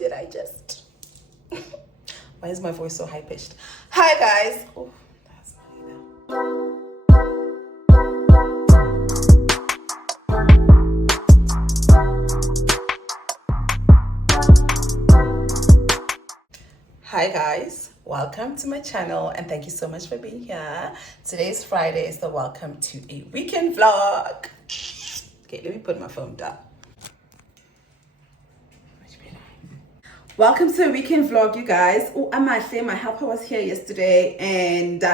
did I just? Why is my voice so high pitched? Hi guys. Oh, that's not either. Hi guys, welcome to my channel and thank you so much for being here. Today's Friday is the welcome to a weekend vlog. Okay, let me put my phone down. Welcome to a weekend vlog, you guys. Oh, Amahle, my helper was here yesterday and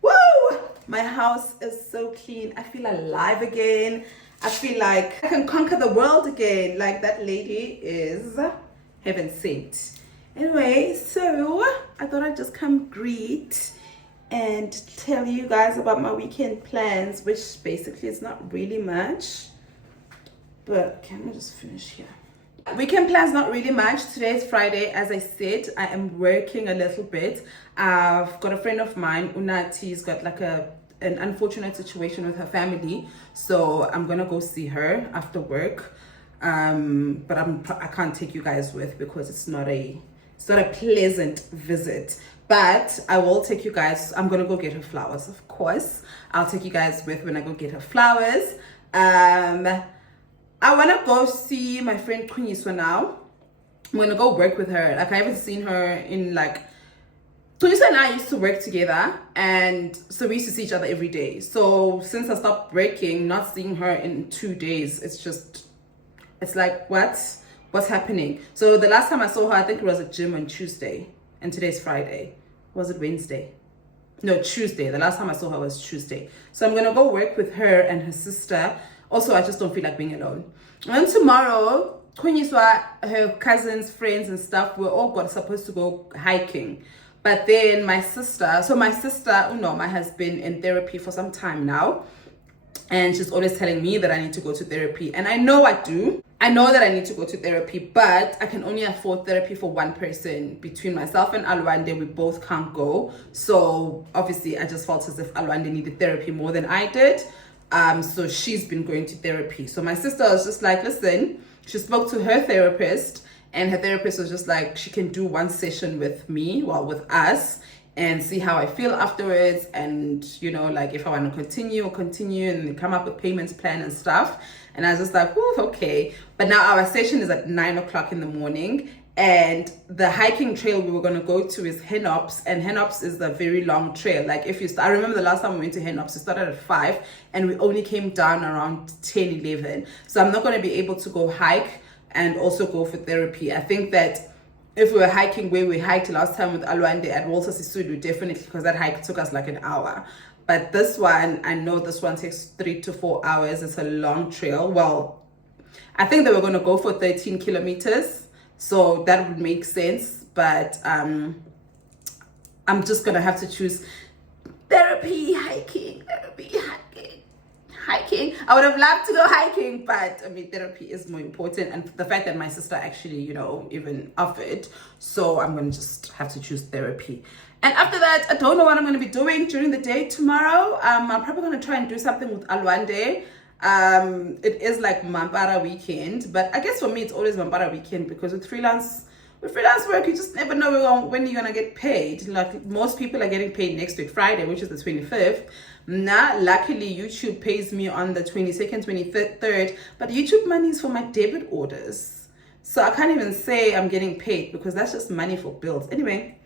woo! My house is so clean. I feel alive again. I feel like I can conquer the world again. Like that lady is heaven sent. Anyway, so I thought I'd just come greet and tell you guys about my weekend plans, which basically is not really much. But can I just finish here? Weekend plans not really much. Today is Friday. As I said, I am working a little bit. I've got a friend of mine, Unati's got like an unfortunate situation with her family, so I'm gonna go see her after work. But I can't take you guys with because it's not a pleasant visit. But I will take you guys. I'm gonna go get her flowers, of course. I'll take you guys with when I go get her flowers. I want to go see my friend Kunyiswa now. I'm going to go work with her. Like, I haven't seen her in, like... Kunyiswa and I used to work together. And so we used to see each other every day. So since I stopped working, not seeing her in 2 days, it's like, what's happening? So the last time I saw her, I think it was at gym on Tuesday. And today's Friday. Was it Wednesday? No, Tuesday. The last time I saw her was Tuesday. So I'm going to go work with her and her sister. Also, I just don't feel like being alone. And tomorrow, Kunyiswa, her cousins, friends and stuff, we're all supposed to go hiking. But then my sister, Unoma, has been in therapy for some time now. And she's always telling me that I need to go to therapy. And I know I do. I know that I need to go to therapy, but I can only afford therapy for one person. Between myself and Alwande, we both can't go. So obviously, I just felt as if Alwande needed therapy more than I did. So she's been going to therapy. So my sister was just like, listen, she spoke to her therapist and her therapist was just like, she can do one session with me, with us, and see how I feel afterwards. And, you know, like if I want to continue and come up with payments plan and stuff. And I was just like, oh, okay. But now our session is at 9 o'clock in the morning. And the hiking trail we were going to go to is Henops, and Henops is a very long trail. Like I remember the last time we went to Henops, we started at 5 and we only came down around 10, 11. So I'm not going to be able to go hike and also go for therapy. I think that if we were hiking where we hiked last time with Alwande at Walter Sisulu, definitely, because that hike took us like an hour. But this one, I know this one takes 3 to 4 hours. It's a long trail. Well, I think they were going to go for 13 kilometers. So that would make sense, but I'm just gonna have to choose therapy, hiking. I would have loved to go hiking, but I mean, therapy is more important. And the fact that my sister actually, you know, even offered, so I'm gonna just have to choose therapy. And after that, I don't know what I'm gonna be doing during the day tomorrow. I'm probably gonna try and do something with Alwande. It is like Mampara weekend, but I guess for me it's always Mampara weekend because with freelance work you just never know when you're gonna get paid. Like most people are getting paid next week Friday, which is the 25th. Luckily YouTube pays me on the 22nd, 23rd, but YouTube money is for my debit orders, so I can't even say I'm getting paid because that's just money for bills. Anyway,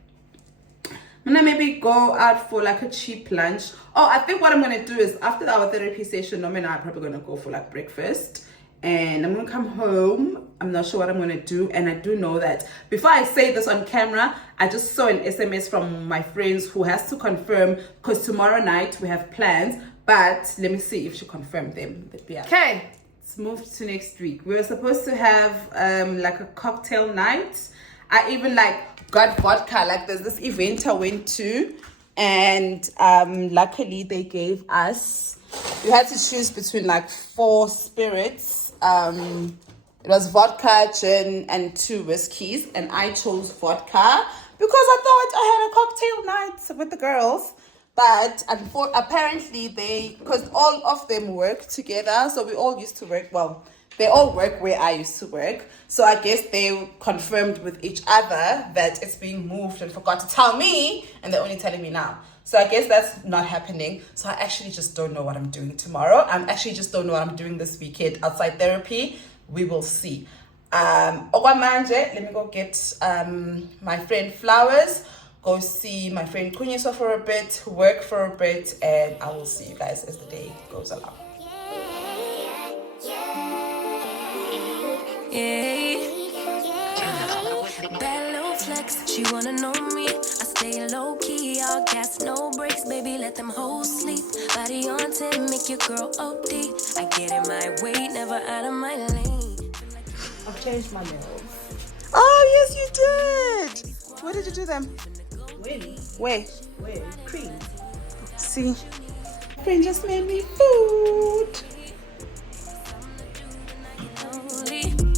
I'm gonna maybe go out for like a cheap lunch. Oh, I think what I'm gonna do is after our therapy session, Nome and I are probably gonna go for like breakfast. And I'm gonna come home. I'm not sure what I'm gonna do. And I do know that before I say this on camera, I just saw an SMS from my friends who has to confirm because tomorrow night we have plans. But let me see if she confirmed them. But yeah. Okay, let's move to next week. We were supposed to have like a cocktail night. I even like got vodka. Like there's this event I went to, and luckily they gave us. We had to choose between like 4 spirits. It was vodka, gin, and 2 whiskeys, and I chose vodka because I thought I had a cocktail night with the girls. But apparently because all of them work together, so we all used to work. Well, They all work where I used to work. So I guess they confirmed with each other that it's being moved and forgot to tell me, and they're only telling me now. So I guess that's not happening. So I actually just don't know what I'm doing tomorrow. I actually just don't know what I'm doing this weekend outside therapy. We will see. Okwamanje, let me go get my friend flowers, go see my friend Kunyiswa for a bit, work for a bit, and I will see you guys as the day goes along. Bad little flex, she wanna know me. I stay low key, all gas, no brakes, baby, let them hoes sleep. Body on 10, make your girl OD. I get in my way, never out of my lane. I've changed my nails. Oh, yes, you did. Where did you do them? When? Where? Cream. See, friend just made me food.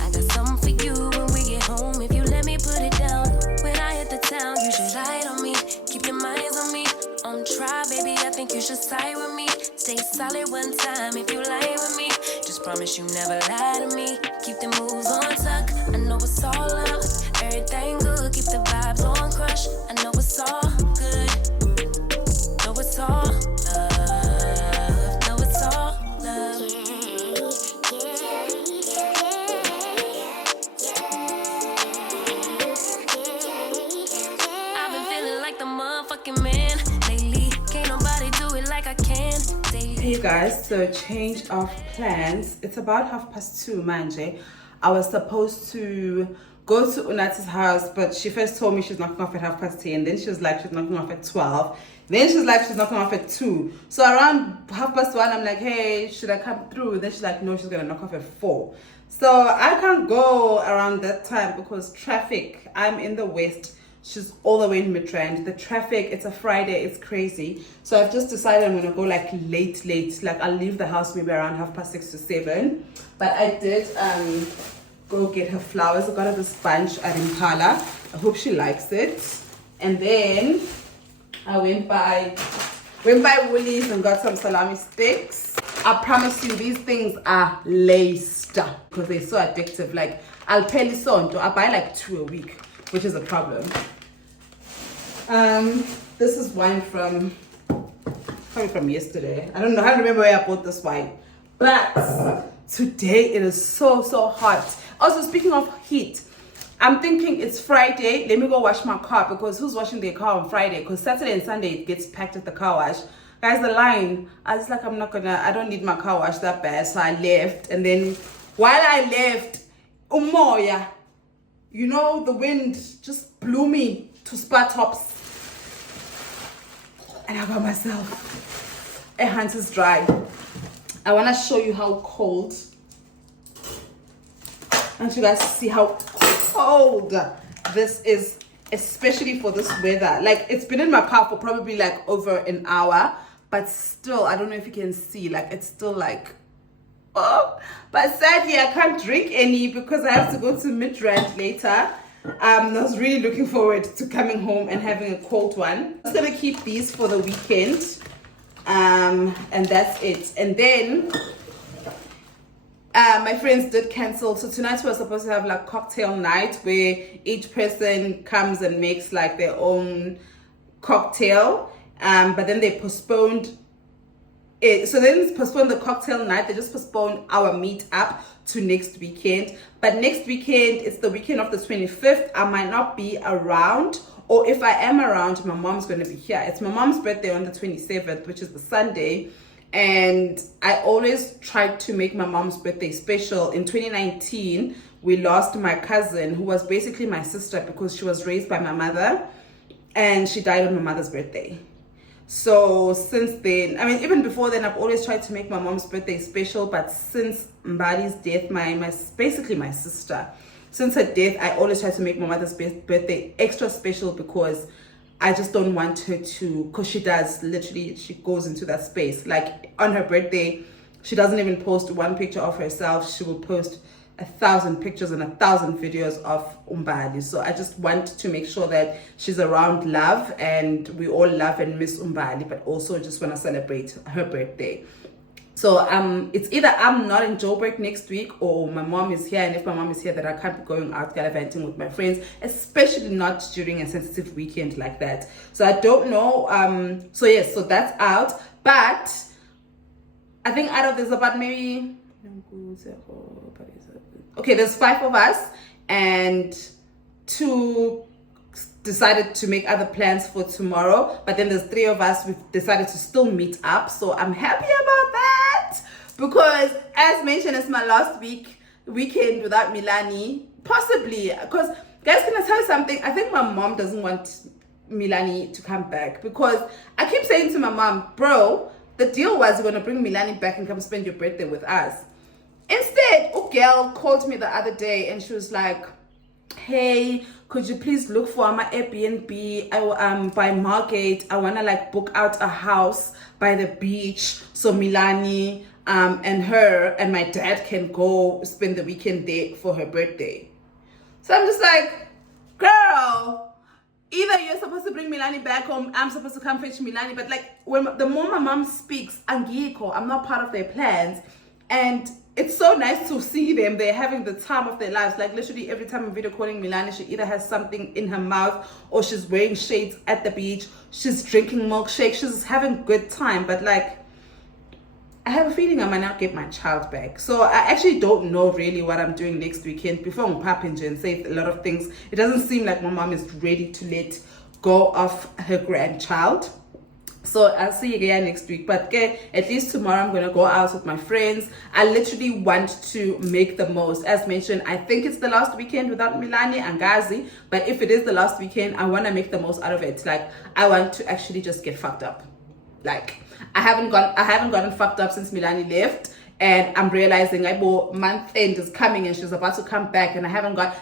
I got something for you when we get home. If you let me put it down. When I hit the town, you should ride on me. Keep your minds on me. On try, baby, I think you should side with me. Stay solid one time if you lie with me. Just promise you never lie to me. Keep the moves on tuck. I know it's all up. Everything good. Keep the vibes on crush. I know it's all good. Know it's all love. Know it's all love. I've been feeling like the motherfucking man lately. Can't nobody do it like I can. Hey you guys, so change of plans. It's about 2:30 manje. I was supposed to go to Unati's house, but she first told me she's knocking off at 10:30. Then she was like she's knocking off at 12. Then she's like she's knocking off at 2. So around 1:30, I'm like, hey, should I come through? Then she's like, no, she's gonna knock off at 4. So I can't go around that time because traffic. I'm in the west. She's all the way in Midrand. The traffic, it's a Friday, it's crazy. So I've just decided I'm gonna go like late. Like I'll leave the house maybe around 6:30 to 7. But I did go get her flowers. I got her this bunch at Impala. I hope she likes it. And then I went by Woolies and got some salami sticks. I promise you these things are laced because they're so addictive. Like I'll pay sonto. I buy like 2 a week, which is a problem. This is wine probably from yesterday. I don't know. I don't remember where I bought this wine. But today it is so hot. Also, speaking of heat, I'm thinking it's Friday. Let me go wash my car because who's washing their car on Friday? Because Saturday and Sunday it gets packed at the car wash. Guys, the line, I was like, I don't need my car wash that bad. So I left. And then while I left, umoya, you know, the wind just blew me to Spa Tops. And I got myself a Hunter's Dry. I want to show you how cold. I want you guys to see how cold this is, especially for this weather. Like, it's been in my car for probably like over an hour, but still, I don't know if you can see, like, it's still like, oh. But sadly, I can't drink any because I have to go to Midrand later. I was really looking forward to coming home and having a cold one. I'm just gonna keep these for the weekend. And that's it. And then my friends did cancel. So tonight we were supposed to have like cocktail night where each person comes and makes like their own cocktail. But then they postponed it. So then postponed the cocktail night. They just postponed our meet up to next weekend. But next weekend, it's the weekend of the 25th. I might not be around. Or if I am around, my mom's going to be here. It's my mom's birthday on the 27th, which is the Sunday. And I always tried to make my mom's birthday special. In 2019, we lost my cousin, who was basically my sister because she was raised by my mother. And she died on my mother's birthday. So since then, I mean, even before then, I've always tried to make my mom's birthday special. But since Mbadi's death, basically my sister, since her death, I always try to make my mother's birthday extra special because I just don't want her to, because she does, literally, she goes into that space. Like on her birthday, she doesn't even post one picture of herself. She will post 1,000 pictures and 1,000 videos of Umbali. So I just want to make sure that she's around love and we all love and miss Umbali, but also just want to celebrate her birthday. So it's either I'm not in Joburg next week or my mom is here, and if my mom is here, then I can't be going out gallivanting with my friends, especially not during a sensitive weekend like that. So I don't know. So yes, so that's out. But I think out of this about maybe okay, there's 5 of us, and 2 decided to make other plans for tomorrow, but then there's 3 of us we've decided to still meet up. So I'm happy about that, because as mentioned, it's my last weekend without Milani, possibly, because guys, can I tell you something? I think my mom doesn't want Milani to come back, because I keep saying to my mom, bro, the deal was you're gonna bring Milani back and come spend your birthday with us. Instead, a girl called me the other day and she was like, hey, could you please look for my Airbnb by Margate? I want to like book out a house by the beach so Milani and her and my dad can go spend the weekend there for her birthday. So I'm just like, girl, either you're supposed to bring Milani back or I'm supposed to come fetch Milani. But like, the more my mom speaks, I'm not part of their plans. And it's so nice to see them. They're having the time of their lives. Like literally every time I'm video calling Milani, she either has something in her mouth or she's wearing shades at the beach. She's drinking milkshake. She's having a good time. But like, I have a feeling I might not get my child back. So I actually don't know really what I'm doing next weekend. Before I'm popping and say a lot of things, it doesn't seem like my mom is ready to let go of her grandchild. So I'll see you again next week. But at least tomorrow I'm going to go out with my friends. I literally want to make the most. As mentioned, I think it's the last weekend without Milani and Gazi. But if it is the last weekend, I want to make the most out of it. Like, I want to actually just get fucked up. Like, I haven't gotten fucked up since Milani left. And I'm realizing month end is coming and she's about to come back. And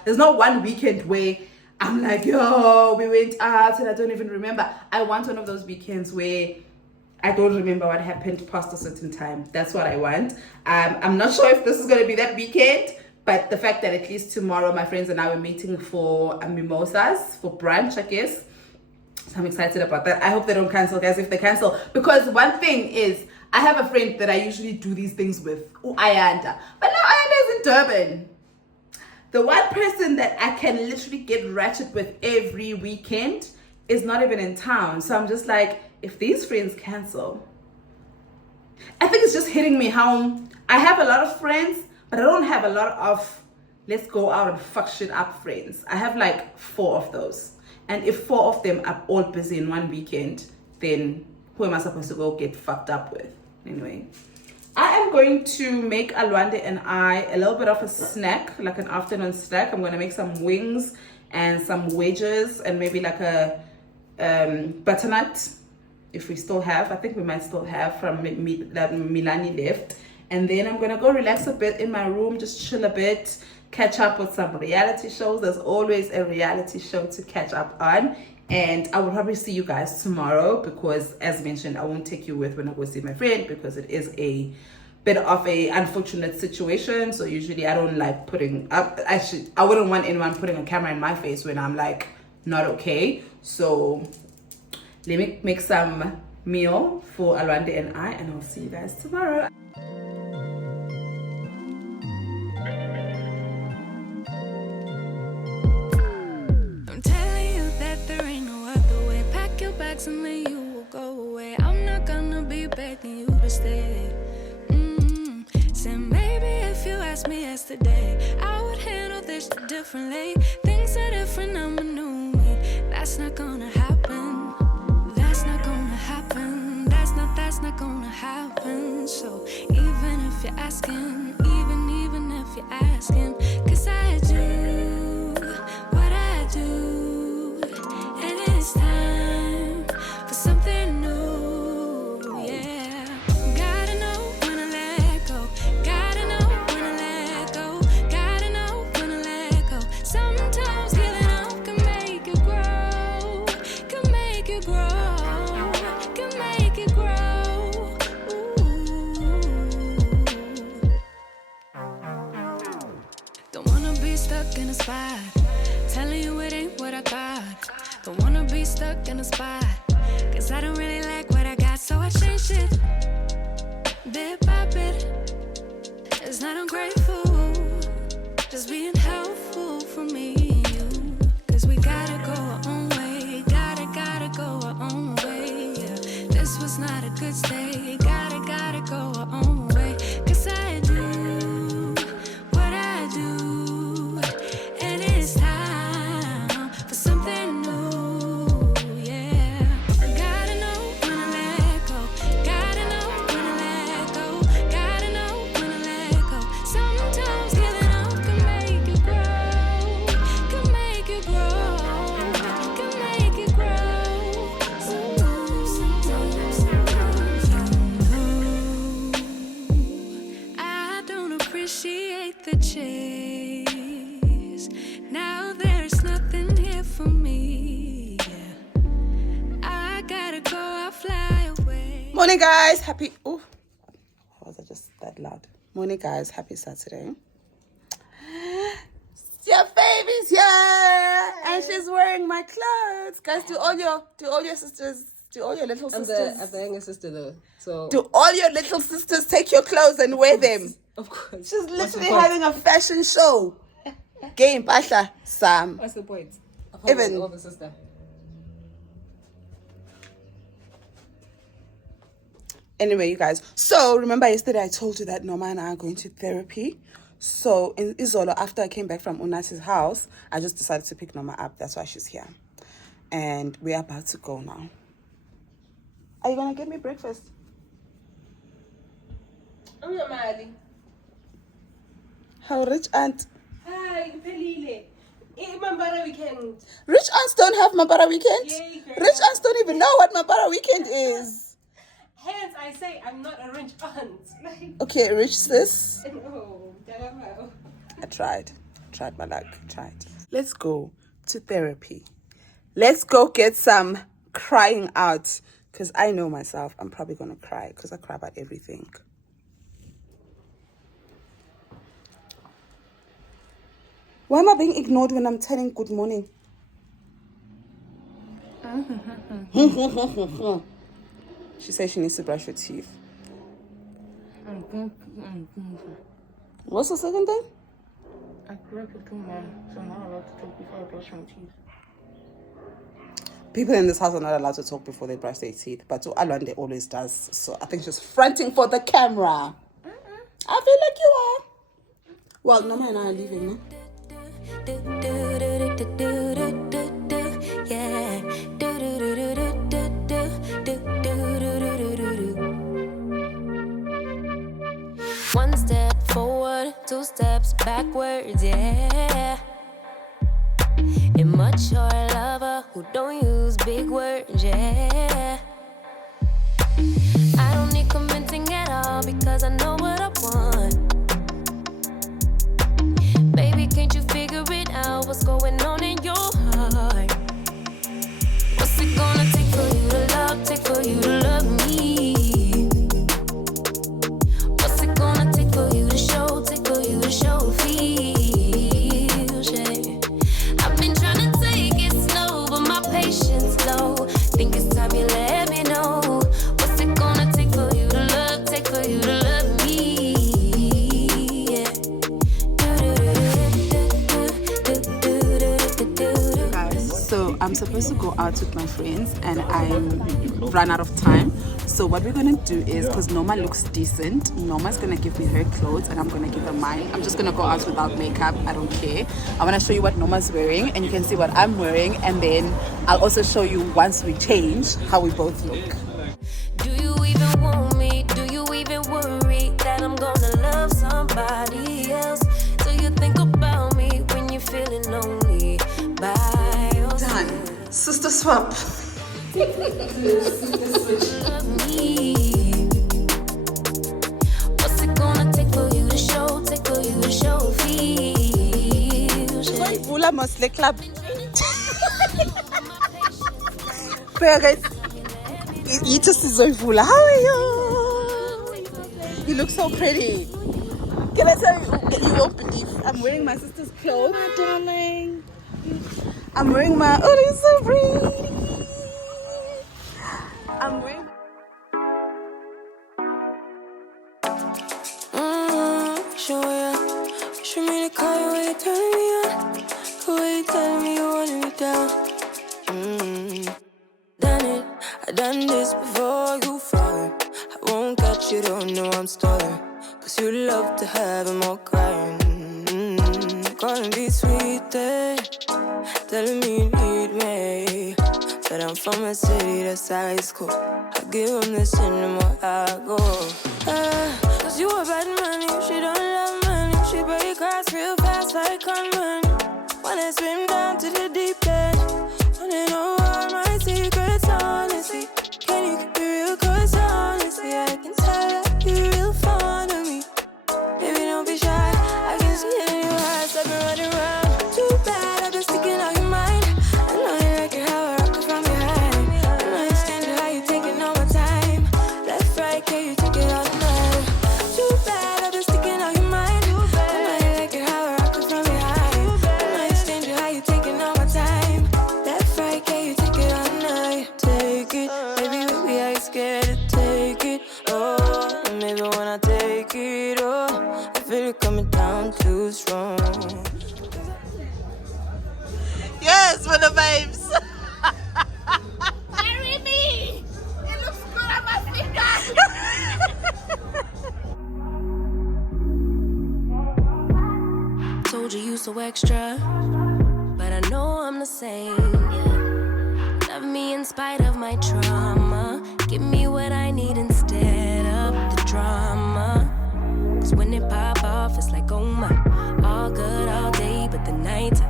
there's not one weekend where I'm like, yo, we went out and I don't even remember. I want one of those weekends where I don't remember what happened past a certain time. That's what I want. I'm not sure if this is going to be that weekend, but the fact that at least tomorrow my friends and I were meeting for mimosas, for brunch, I guess. So I'm excited about that. I hope they don't cancel, guys, if they cancel. Because one thing is, I have a friend that I usually do these things with, Ayanda. But now Ayanda is in Durban. The one person that I can literally get ratchet with every weekend is not even in town. So I'm just like, if these friends cancel, I think it's just hitting me how I have a lot of friends, but I don't have a lot of let's go out and fuck shit up friends. I have like 4 of those. And if 4 of them are all busy in one weekend, then who am I supposed to go get fucked up with? Anyway. I am going to make Alwande and I a little bit of a snack, like an afternoon snack. I'm going to make some wings and some wedges and maybe like a butternut, if we still have. I think we might still have from that Milani left. And then I'm going to go relax a bit in my room, just chill a bit, catch up with some reality shows. There's always a reality show to catch up on. And I will probably see you guys tomorrow because, as mentioned, I won't take you with when I go see my friend because it is a bit of a unfortunate situation. So usually I don't like putting up. Actually, I wouldn't want anyone putting a camera in my face when I'm like not okay. So let me make some meal for Alwande and I'll see you guys tomorrow. And then you will go away. I'm not gonna be begging you to stay. Said maybe if you asked me yesterday, I would handle this differently. Things are different, I'm a new me. That's not gonna happen. That's not gonna happen. That's not gonna happen. So even if you're asking, even if you're asking, 'cause I do what I do, and it's time for something new, yeah. Gotta know when to let go. Gotta know when to let go. Gotta know when to let go. Sometimes giving up can make you grow. Can make you grow. Can make you grow. Ooh. Don't wanna be stuck in a spot, telling you it ain't what I got. Don't wanna be stuck in a spot, 'cause I don't really like what I got, so I changed it bit by not ungrateful, just being helpful for me and you. Cause we gotta go our own way, gotta go our own way. Yeah. This was not a good stay, gotta go our own way. Cause I do what I do, and it's time for something new. Yeah, I gotta know when to let go, gotta know when to let go, gotta know when to let go. Sometimes giving up can make you grow, can make you grow, can make you grow. I don't appreciate the chase. Now there's nothing here for me. Yeah. I gotta go, I'll fly away. Morning, guys. Happy. Oh, was I just that loud? Morning, guys. Happy Saturday. Your baby's here, and she's wearing my clothes. Guys, do all your sisters, do all your little sisters. I'm the younger sister though, so Do all your little sisters take your clothes and wear them? of course. She's literally having a fashion show. Game, Pasha, Sam. What's the point? Even- Older sister. Anyway, you guys. So remember yesterday I told you that Norma and I are going to therapy. So in Izolo, after I came back from Unasi's house, I just decided to pick Norma up. That's why she's here. And we're about to go now. Are you gonna get me breakfast? I'm not mad. How rich aunt? Hi, Pelile. Mambara weekend. Rich aunts don't have Mabara weekend. Yay, girl. Rich aunts don't even know what Mabara weekend is. Hence, I say I'm not a rich aunt. Like, Okay, rich sis. no, I tried my luck. Let's go to therapy. Let's go get some crying out. Because I know myself, I'm probably going to cry. Because I cry about everything. Why am I being ignored when I'm telling good morning? She says she needs to brush her teeth. What's the second thing? I corrected to mom, so I'm not allowed to talk before I brush my teeth. People in this house are not allowed to talk before they brush their teeth, but to Alwande always does. So I think she's fronting for the camera. I feel like you are. Well, Norma and I are leaving now. One step forward, two steps backwards, yeah. Immature lover who don't use big words, yeah. I don't need commenting at all because I know what I want. Baby, can't you figure it out? What's going on in your heart? What's it gonna take for you to love, take for you to love me? What's it gonna take for you to show, take for you to show feels, yeah. I've been trying to take it slow, but my patience low. Think it's time you let me know. What's it gonna take for you to love, take for you to love me? Yeah. Guys, so I'm supposed to go out with my friends and I ran out of time. So what we're gonna do is, because Norma looks decent, Norma's gonna give me her clothes and I'm gonna give her mine. I'm just gonna go out without makeup. I don't care. I wanna show you what Norma's wearing and you can see what I'm wearing, and then I'll also show you once we change how we both look. Do you even want me? Do you even worry that I'm gonna love somebody else? Do you think about me when you're feeling lonely by yourself? Done. Sister swap. Love me. What's it gonna take for you to show, take for you to show feels, yeah. Ula Mosle Club. Guys, you just Zoifula. How are you? You look so pretty. Can I tell you? You won't believe. I'm wearing my sister's clothes. My darling. I'm wearing my. Oh, they're so pretty. I'm wearing. Show to having more crying. Calling me sweet, telling me you need me. But I'm from a city that's high school. I give them this and the more I go. Cause you a bad money, she don't love money. She break grass real fast like conman. Wanna swim down to the deep end. Wanna know all my secrets, honestly. Can you keep it real? Cause honestly, I can tell that you're real fond of me. Baby, don't be shy. I can see it in your eyes. I've been running around. Too bad, I've been sticking out your mind. I know you like it how I rock it from behind. I know you stand it how you taking all my time. Left, right, can you take it all night? Too bad, I've been sticking out your mind. I know you like it how I rock it from behind. I know you stand it how you taking all my time. Left, right, can you take it all night? Take it, baby, I ain't scared to take it. Oh, and maybe when I take it, oh, I feel it coming down too strong. Yes, for the babes. Marry me! It looks good on my finger! Told you you so extra, but I know I'm the same. Love me in spite of my trauma. Give me what I need instead of the drama. Cause when it pop off, it's like, oh my. All good all day, but the night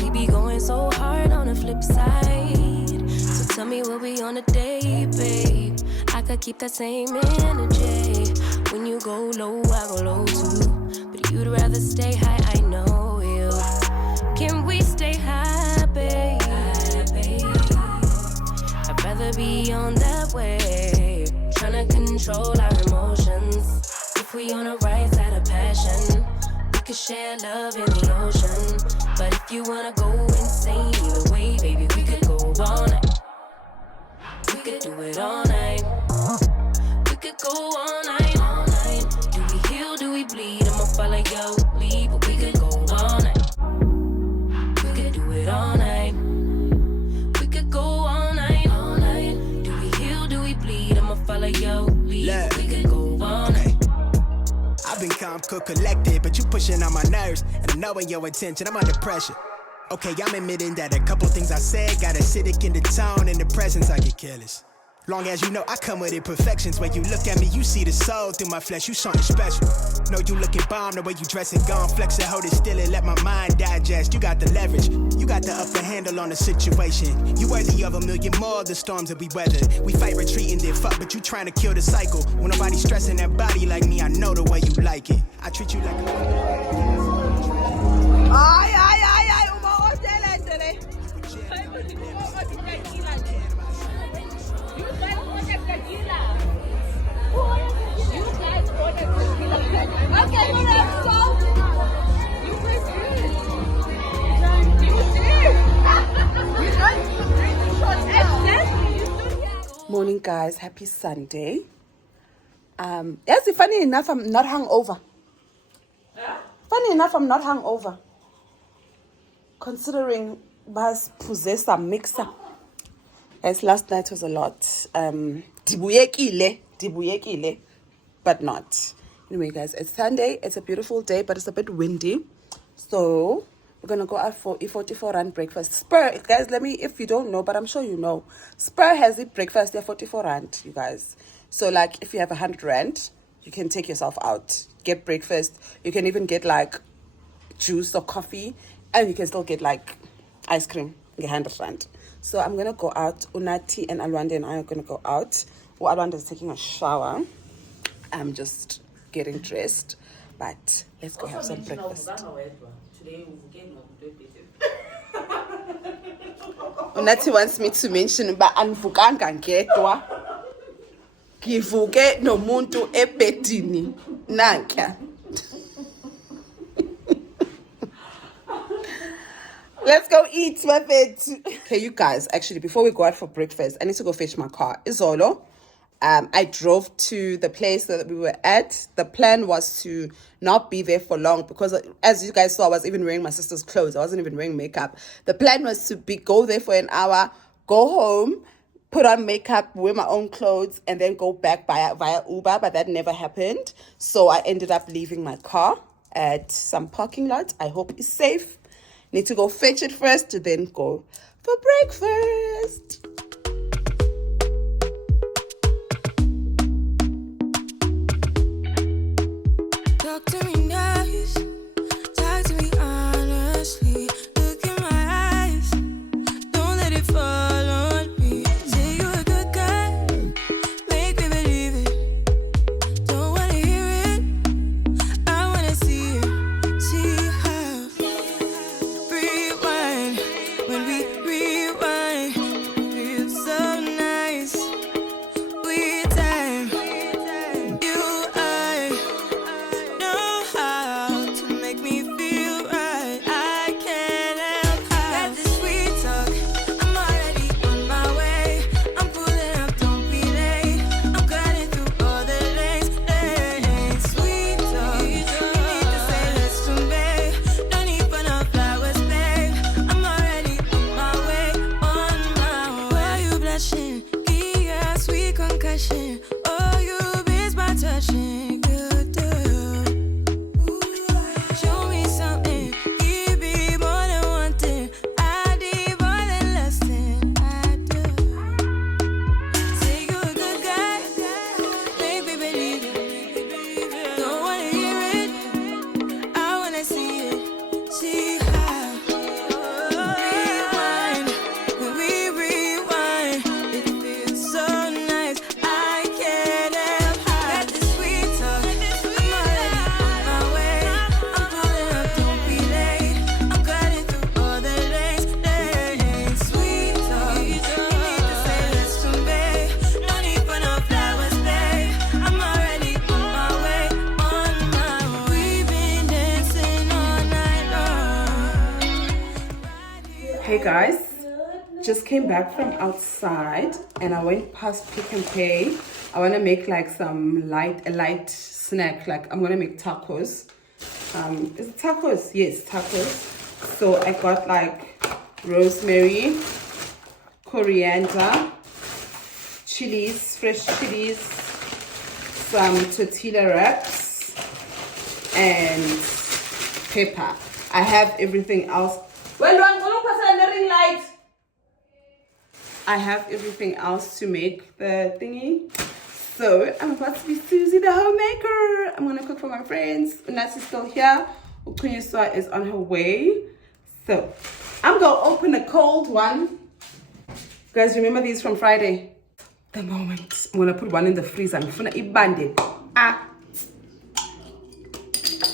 we be going so hard on the flip side. So tell me we'll be on a day, babe. I could keep that same energy. When you go low, I go low too. But you'd rather stay high, I know you. Can we stay high, babe? I'd rather be on that way. Tryna control our emotions. If we on the right side of passion, we could share love in the ocean. But if you wanna go insane either way, baby, we could go all night. We could do it all night. We could go all night, all night. Do we heal, do we bleed? I'ma follow your lead, but we could go all night. We could do it all night. We could go all night, all night. Do we heal, do we bleed? I'ma follow your lead, but we could go all night. I've been calm, cool, collected, but you pushing on my nerves. And I know in your attention, I'm under pressure. Okay, I'm admitting that a couple things I said got acidic in the tone. In the presence, I get careless. Long as you know I come with imperfections. When you look at me, you see the soul through my flesh. You something special. Know you looking bomb, the way you dressing, gone flex it, hold it still and let my mind digest. You got the leverage, you got the upper handle on the situation. You worthy of a million more of the storms that we weathered. We fight retreating, then fuck, but you trying to kill the cycle. When nobody stressing that body like me, I know the way you like it. I treat you like a... Ay, ay, ay, ay, umaotele, tele. You guys ordered tequila. Who ordered tequila? You guys ordered tequila. Okay, well, let's go. You guys did. You did. You don't drink the shot. Exactly. You stood here. Morning, guys. Happy Sunday. Yes, funny enough, I'm not hungover. Funny enough, I'm not hungover. Considering Bas possessed a mixer. As last night was a lot. Dibuyekile, but not. Anyway, guys, it's Sunday. It's a beautiful day, but it's a bit windy. So we're gonna go out for a 44 rand breakfast. Spur, guys, if you don't know, but I'm sure you know, Spur has a breakfast at 44 rand, you guys. So like, if you have 100 rand, you can take yourself out, get breakfast. You can even get like juice or coffee, and you can still get like ice cream, 100 rand. So I'm gonna go out. Unati and Alwande and I are gonna go out. Well, Alwande is taking a shower. I'm just getting dressed, but let's go have some breakfast. Unati wants me to mention, but anvukanga ngedwa. Ngivuke nomuntu ebedini nanka. Let's go eat, my pet. Okay, you guys, actually, before we go out for breakfast, I need to go fetch my car. Izolo, I drove to the place that we were at. The plan was to not be there for long because, as you guys saw, I was even wearing my sister's clothes. I wasn't even wearing makeup. The plan was to go there for an hour, go home, put on makeup, wear my own clothes, and then go back via Uber, but that never happened. So I ended up leaving my car at some parking lot. I hope it's safe. Need to go fetch it first to then go for breakfast. Talk to me nice, talk to me honestly. Look in my eyes, don't let it fall on me. Say you're a good guy, make me believe it. Don't wanna hear it, I wanna see it. See how rewind, when we rewind, it feels so nice. We time, you I know how to make me feel right. I can't help got this sweet talk. I'm already on my way. I'm pulling up, don't be late. I'm cutting through all the lanes. Sweet talk. You need to say less to me. No need for no flowers, babe. I'm already on my way, on my way. Why you blushing? Yeah, sweet concussion. Oh, you miss my touching. You do. Show me something, give me more than one thing. I need more than less than I do. Say you're a good guy, make me believe it. Don't wanna hear it, I wanna see it. See how rewind, when we rewind, it feels so nice. I can't help got this sweet talk. I'm already on my way. I'm pulling up, don't be late. I'm cutting through all the lanes. Sweet talk. You need to say less to me. No need for no flowers, babe. I'm already on my way, on my way. We've been dancing all night long. Hey guys, just came back from outside and I went past Pick and Pay. I want to make like some light snack. Like I'm gonna make tacos. Is it tacos? Yes, tacos. So I got like rosemary, coriander, chilies, fresh chilies, some tortilla wraps, and pepper. I have everything else. Well, I'm gonna pass on the ring light. I have everything else to make the thingy. So I'm about to be Susie the homemaker. I'm gonna cook for my friends. Unasi's still here. Ukunyiswa is on her way. So I'm gonna open a cold one. You guys remember these from Friday? The moment. I'm gonna put one in the freezer. I'm gonna eat banded. Ah.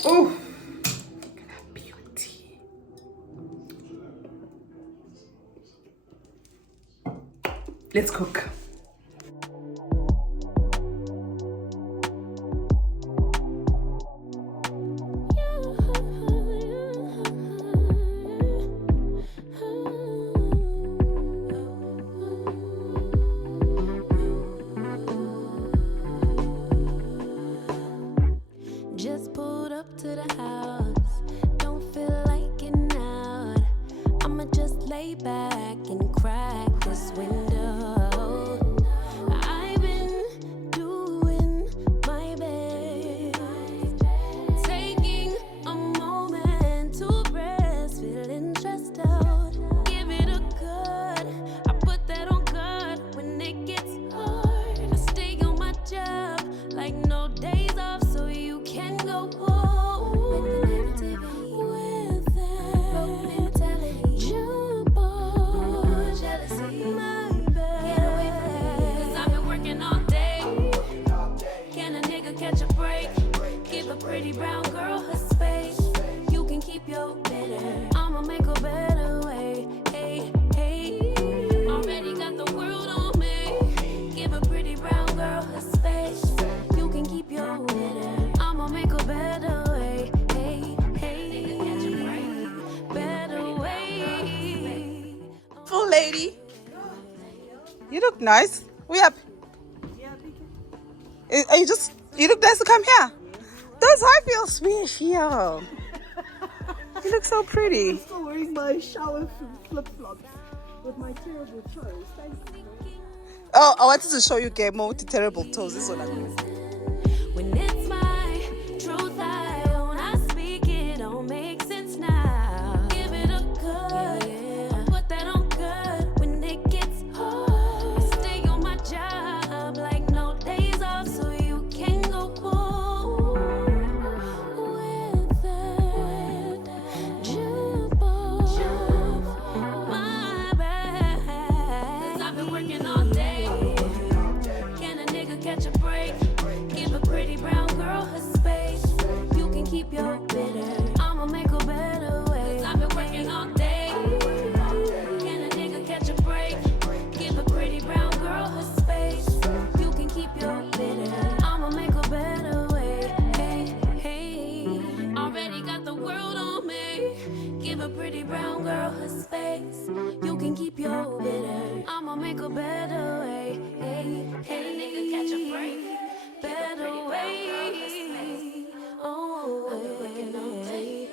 Oh. Let's cook. Just pulled up to the house. Don't feel like getting out. I'ma just lay back and crack this window. I've been doing my best, taking a moment to rest, feeling stressed out. Give it a good. I put that on God when it gets hard. I stay on my job like no days off, so you can go home with the negativity, with that broken mentality. Jump on jealousy, my bad. Get away from me, 'cause I've been working all day. Can a nigga catch a break? Give a pretty brown girl her space. You can keep your bitter, I'ma make a better way. Hey, hey, already got the world on me. Give a pretty brown girl her space. You can keep your bitter, I'ma make a better way. Hey, hey, better way. Full lady. You look nice. We up. Are you look nice to come here. Does I feel special? You look so pretty. I'm still wearing my shower flip-flops with my terrible toes. Thank you. Oh, I wanted to show you game mode, the terrible toes. This one. When it's my truth I own, I speak it, don't make sense now. Give it a good, yeah. Put that on good when it gets hard. I stay on my job like no days off, so you can go pull with that jump off my back. 'Cause I've been working all day. Can a nigga catch a break? Give a pretty brown girl her space. You can keep your bitter. I'ma make a better way. 'Cause I've been working all day. Can a nigga catch a break? Give a pretty brown girl her space. You can keep your bitter. I'ma make a better way. Hey, hey. Already got the world on me. Give a pretty brown girl her space. You can keep your bitter. I'ma make a better way. Hey, hey. Nigga catch a break. Better way. Oh, hey.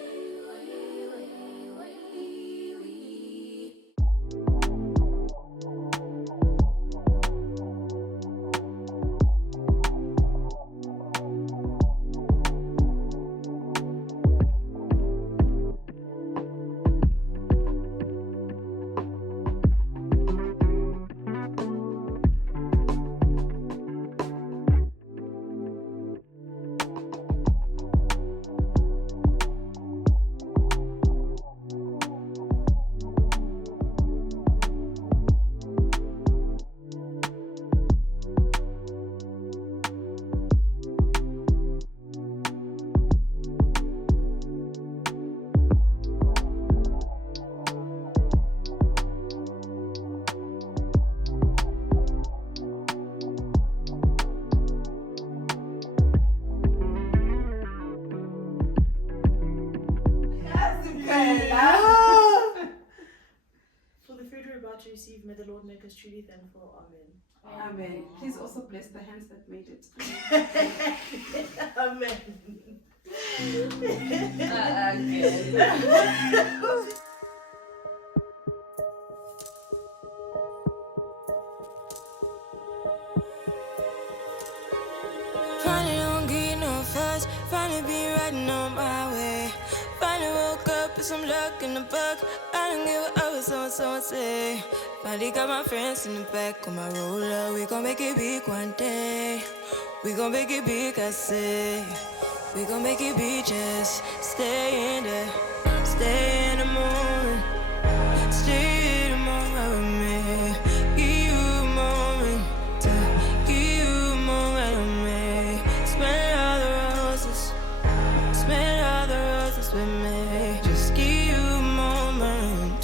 For the food we're about to receive, may the Lord make us truly thankful. Amen. Amen. Please also bless the hands that made it. Amen. Finally don't get no fuss. Finally be riding on my way. Finally woke up with some luck in the book. I don't give a what someone say. Finally got my friends in the back on my roller. We gon' make it big one day. We gon' make it big, I say. We gon' make it big, just stay in there. Stay in the moment. Stay in the moment with me. Give you a moment. Give you a moment with me. Smell all the roses. Smell all the roses with me. Just give you a moment.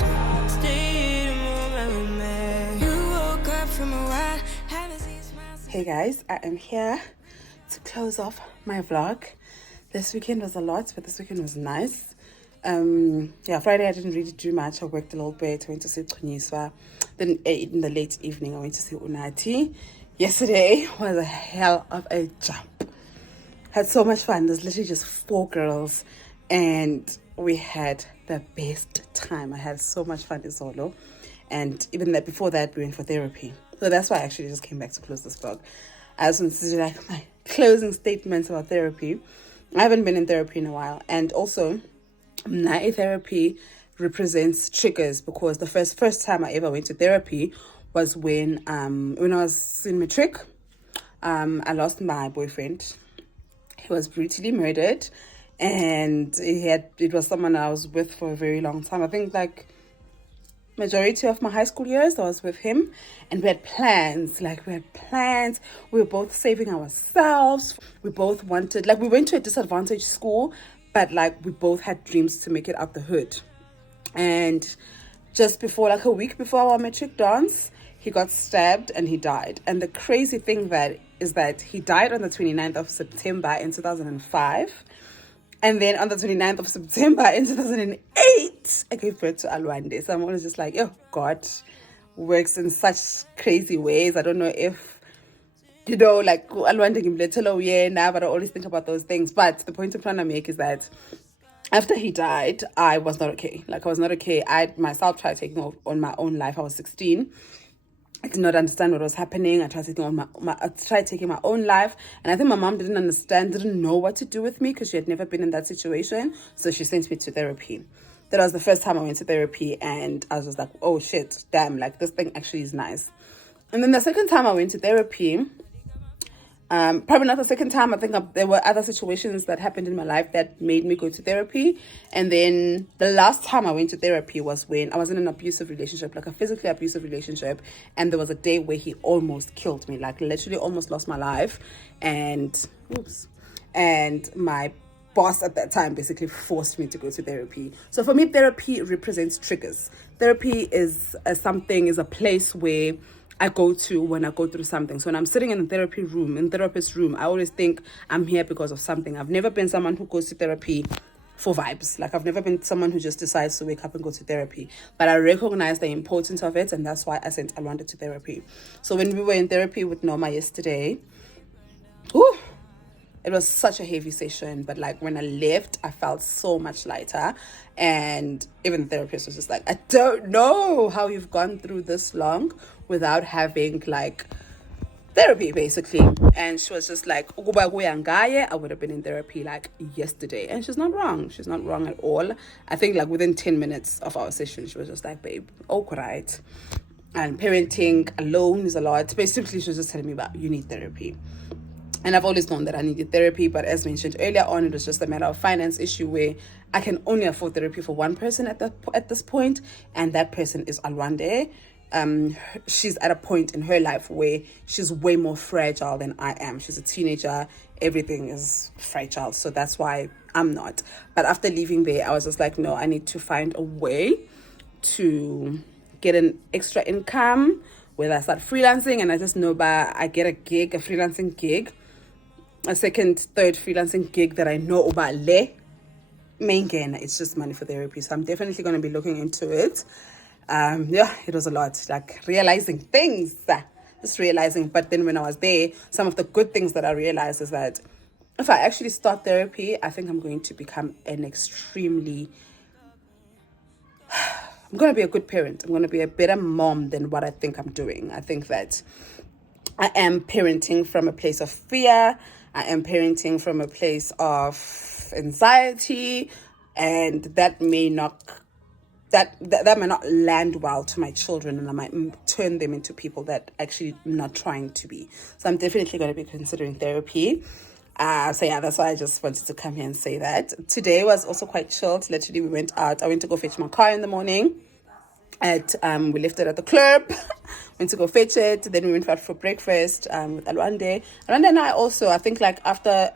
Stay in the moment with me. You woke up from a while. Haven't seen smiles. Hey guys, I am here to close off my vlog. This weekend was a lot, but this weekend was nice. Yeah, Friday I didn't really do much. I worked a little bit. I went to see Chunyiswa. Then in the late evening I went to see Unati. Yesterday was a hell of a jump. Had so much fun. There's literally just 4 girls and we had the best time. I had so much fun in Solo. And even that before that we went for therapy. So that's why I actually just came back to close this vlog. I just wanted to do like my closing statements about therapy. I haven't been in therapy in a while. And also, therapy represents triggers because the first time I ever went to therapy was when I was in matric. I lost my boyfriend. He was brutally murdered, and it was someone I was with for a very long time. I think like majority of my high school years I was with him, and we had plans. We were both saving ourselves. We both wanted, we went to a disadvantaged school, but we both had dreams to make it out the hood. And just before, a week before our matric dance, he got stabbed and he died. And the crazy thing is that he died on the 29th of September in 2005. And then on the 29th of September in 2008, I gave birth to Alwande. So I'm always just like, oh, God works in such crazy ways. I don't know if, Alwande Gimbletelo, yeah, now, but I always think about those things. But the point I'm trying to make is that after he died, I was not okay. I was not okay. I myself tried taking on my own life. I was 16. I did not understand what was happening. I tried taking my own life. And I think my mom didn't know what to do with me because she had never been in that situation. So she sent me to therapy. That was the first time I went to therapy. And I was just like, oh shit, damn, like this thing actually is nice. And then the second time I went to therapy, probably not the second time. I think there were other situations that happened in my life that made me go to therapy. And then the last time I went to therapy was when I was in an abusive relationship, like a physically abusive relationship. And there was a day where he almost killed me, like literally almost lost my life. And my boss at that time basically forced me to go to therapy. So for me, therapy represents triggers. Therapy is a place where I go to when I go through something. So when I'm sitting in a therapist's room, I always think I'm here because of something. I've never been someone who goes to therapy for vibes. Like I've never been someone who just decides to wake up and go to therapy. But I recognize the importance of it, and that's why I sent Alwande to therapy. So when we were in therapy with Norma yesterday, it was such a heavy session, but like when I left, I felt so much lighter. And even the therapist was just like, I don't know how you've gone through this long without having like therapy, basically. And she was just like, I would have been in therapy like yesterday. And she's not wrong. She's not wrong at all. I think like within 10 minutes of our session, she was just like, babe, right. And parenting alone is a lot. Basically, she was just telling me about you need therapy. And I've always known that I needed therapy, but as mentioned earlier on, it was just a matter of finance issue where I can only afford therapy for one person at this point, and that person is Alwande. She's at a point in her life where she's way more fragile than I am. She's a teenager. Everything is fragile, so that's why I'm not. But after leaving there, I was just like, no, I need to find a way to get an extra income, whether I start freelancing, and I just know I get a freelancing gig, a second, third freelancing gig that I know about main gain. It's just money for therapy. So I'm definitely going to be looking into it. It was a lot, like realizing things, just realizing. But then when I was there, some of the good things that I realized is that if I actually start therapy, I think I'm going to become I'm going to be a good parent. I'm going to be a better mom than what I think I'm doing. I think that I am parenting from a place of fear. I am parenting from a place of anxiety, and that may not land well to my children, and I might turn them into people that actually I'm not trying to be. So I'm definitely going to be considering therapy. So yeah, that's why I just wanted to come here and say that. Today was also quite chilled. Literally, we went out. I went to go fetch my car in the morning. We left it at the club, went to go fetch it. Then we went out for breakfast with Alwande. Alwande and I also, I think like after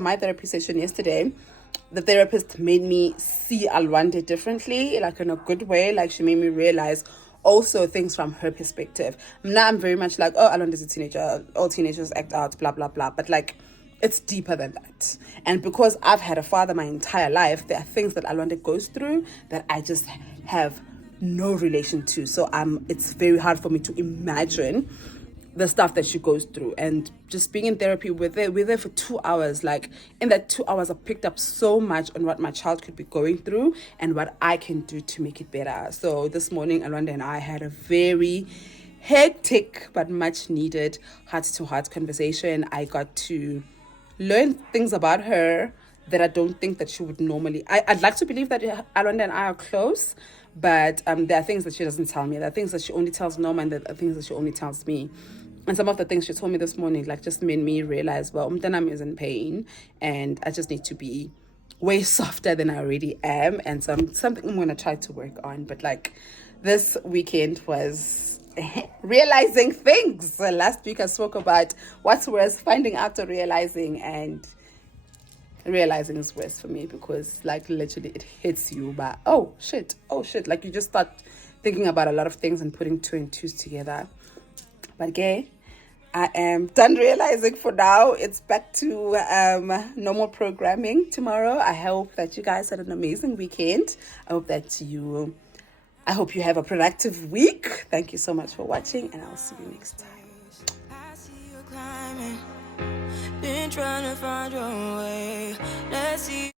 my therapy session yesterday, the therapist made me see Alwande differently, like in a good way. Like she made me realize also things from her perspective. Now I'm very much like, oh, Alwande is a teenager. All teenagers act out, blah, blah, blah. But like, it's deeper than that. And because I've had a father my entire life, there are things that Alwande goes through that I just have no relation to. So it's very hard for me to imagine the stuff that she goes through. And just being in therapy we're there for 2 hours. Like in that 2 hours, I picked up so much on what my child could be going through and what I can do to make it better. So this morning, Alwande and I had a very hectic but much needed heart-to-heart conversation. I got to learn things about her that I don't think that she would normally. I'd like to believe that Alwande and I are close, but there are things that she doesn't tell me. There are things that she only tells Norma, and there are things that she only tells me. And some of the things she told me this morning, like, just made me realize, well, Umtanam is in pain, and I just need to be way softer than I already am. And something I'm going to try to work on. But like, this weekend was realizing things. So last week I spoke about what's worse, finding out or realizing, and realizing is worse for me because like literally it hits you, but oh shit, like you just start thinking about a lot of things and putting 2 and 2s together. But okay, I am done realizing for now. It's back to normal programming tomorrow. I hope that you guys had an amazing weekend. I hope you have a productive week. Thank you so much for watching, and I'll see you next time. I see you climbing, been trying to find your way. Let's see.